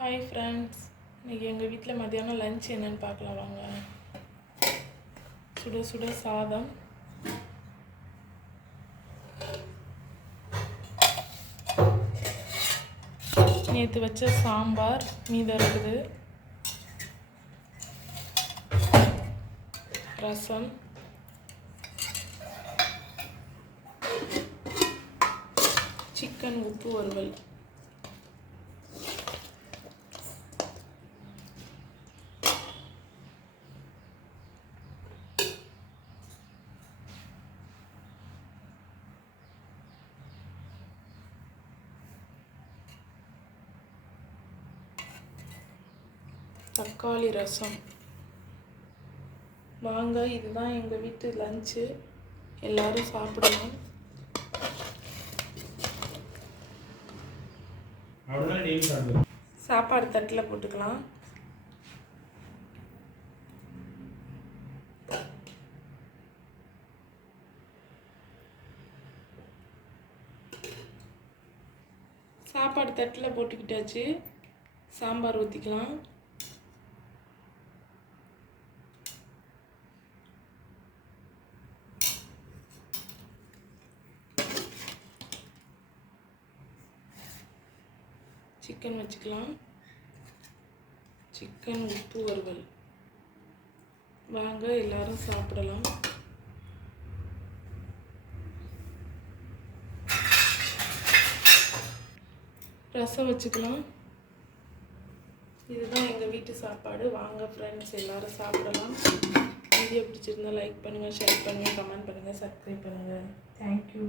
Hi friends, இன்றைக்கி எங்கள் வீட்டில் மத்தியானம் லஞ்ச் என்னென்னு பார்க்கலாம் வாங்க. சுட சுட சாதம், நேற்று வச்ச சாம்பார் மீதம் இருக்குது, ரசம், சிக்கன் உப்பு வறுவல். தக்காளி ரசம். வாங்க, இதுதான் எங்கள் வீட்டு லஞ்சு. எல்லோரும் சாப்பிடலாம். சாப்பாடு தட்டில் போட்டுக்கலாம். சாப்பாடு தட்டில் போட்டுக்கிட்டாச்சு. சாம்பார் ஊற்றிக்கலாம். சிக்கன் வச்சுக்கலாம். சிக்கன் உப்பு வறுவல். வாங்க, எல்லாரும் சாப்பிடலாம். ரசம் வச்சுக்கலாம். இதுதான் எங்கள் வீட்டு சாப்பாடு. வாங்க ஃப்ரெண்ட்ஸ், எல்லோரும் சாப்பிடலாம். வீடியோ பிடிச்சிருந்தால் லைக் பண்ணுங்கள், ஷேர் பண்ணுங்கள், கமெண்ட் பண்ணுங்கள், சப்ஸ்கிரைப் பண்ணுங்கள். தேங்க்யூ.